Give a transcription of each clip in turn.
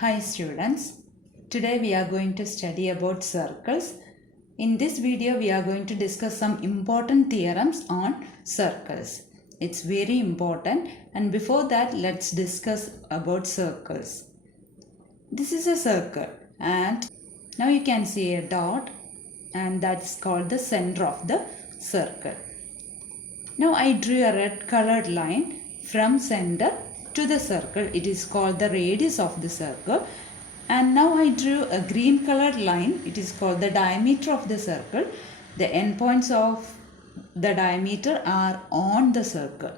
Hi students, today we are going to study about circles. In this video we are going to discuss some important theorems on circles. It's very important, and before that let's discuss about circles. This is a circle and now you can see a dot and that's called the center of the circle. Now I drew a red colored line from center to the circle. It is called the radius of the circle. And now I drew a green colored line. It is called the diameter of the circle. The endpoints of the diameter are on the circle.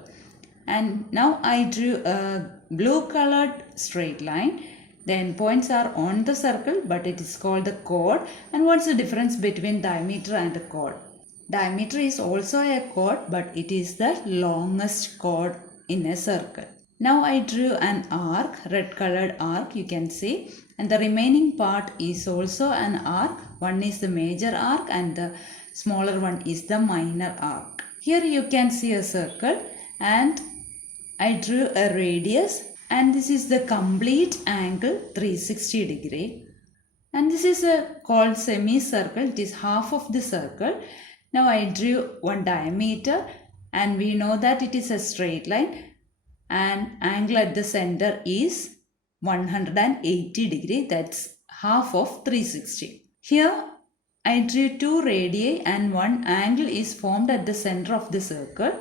And now I drew a blue colored straight line. The endpoints are on the circle, but it is called the chord. And what's the difference between diameter and a chord? Diameter is also a chord, but it is the longest chord in a circle. Now I drew an arc, red colored arc you can see, and the remaining part is also an arc. One is the major arc and the smaller one is the minor arc. Here you can see a circle and I drew a radius, and this is the complete angle 360 degree. And this is called semicircle. It is half of the circle. Now I drew one diameter and we know that it is a straight line and angle at the center is 180 degree. That's half of 360. Here I drew two radii and one angle is formed at the center of the circle.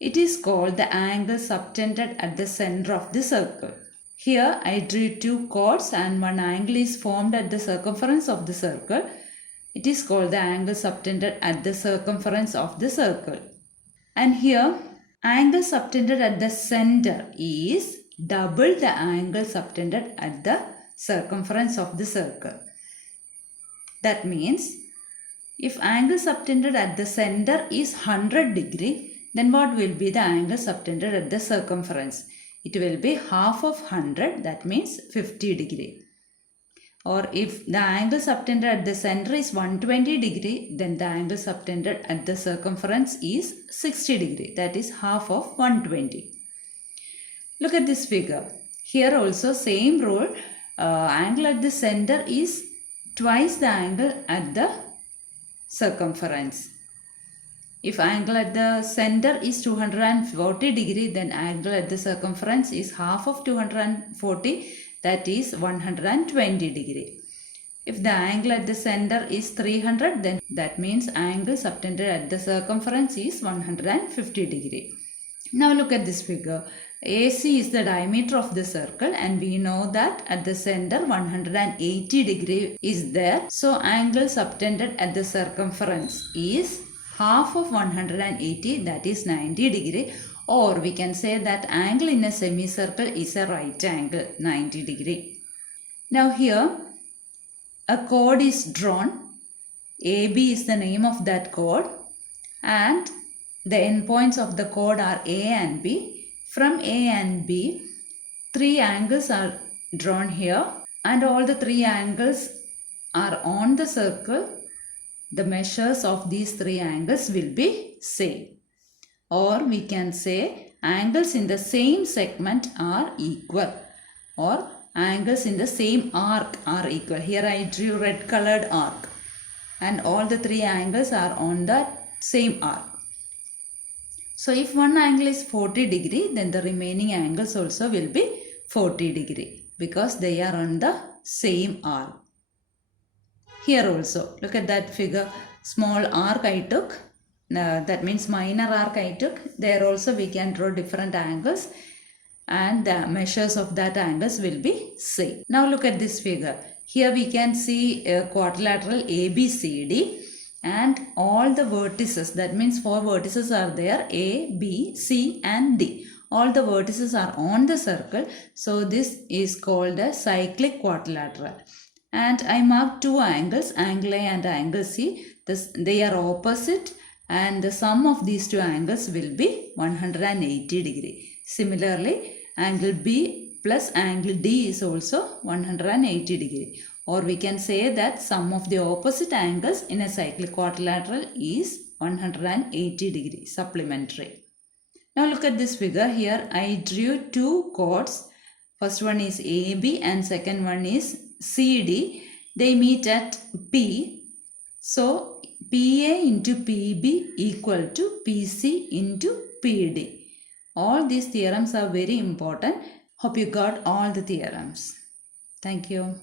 It is called the angle subtended at the center of the circle. Here I drew two chords and one angle is formed at the circumference of the circle. It is called the angle subtended at the circumference of the circle. And here, angle subtended at the center is double the angle subtended at the circumference of the circle. That means, if angle subtended at the center is 100 degree, then what will be the angle subtended at the circumference? It will be half of 100, that means 50 degree. Or if the angle subtended at the center is 120 degree, then the angle subtended at the circumference is 60 degree. That is half of 120. Look at this figure. Here also same rule. Angle at the center is twice the angle at the circumference. If angle at the center is 240 degree, then angle at the circumference is half of 240. That is 120 degree. If the angle at the center is 300, then that means angle subtended at the circumference is 150 degree. Now look at this figure. AC is the diameter of the circle and we know that at the center 180 degree is there. So angle subtended at the circumference is half of 180, that is 90 degree. Or we can say that angle in a semicircle is a right angle, 90 degree. Now here, a chord is drawn. AB is the name of that chord. And the endpoints of the chord are A and B. From A and B, three angles are drawn here. And all the three angles are on the circle. The measures of these three angles will be same. Or we can say angles in the same segment are equal, or angles in the same arc are equal. Here I drew red colored arc and all the three angles are on that same arc. So if one angle is 40 degree, then the remaining angles also will be 40 degree because they are on the same arc. Here also, look at that figure, small arc I took. That means minor arc I took. There also we can draw different angles and the measures of that angles will be same. Now look at this figure. Here we can see a quadrilateral ABCD and all the vertices, that means four vertices are there, A, B, C and D. All the vertices are on the circle. So this is called a cyclic quadrilateral. And I marked two angles, angle A and angle C. They are opposite. And the sum of these two angles will be 180 degree. Similarly, angle B plus angle D is also 180 degree. Or we can say that sum of the opposite angles in a cyclic quadrilateral is 180 degree, supplementary. Now look at this figure. Here I drew two chords First one is AB and second one is CD. They meet at P. So PA into PB equal to PC into PD. All these theorems are very important. Hope you got all the theorems. Thank you.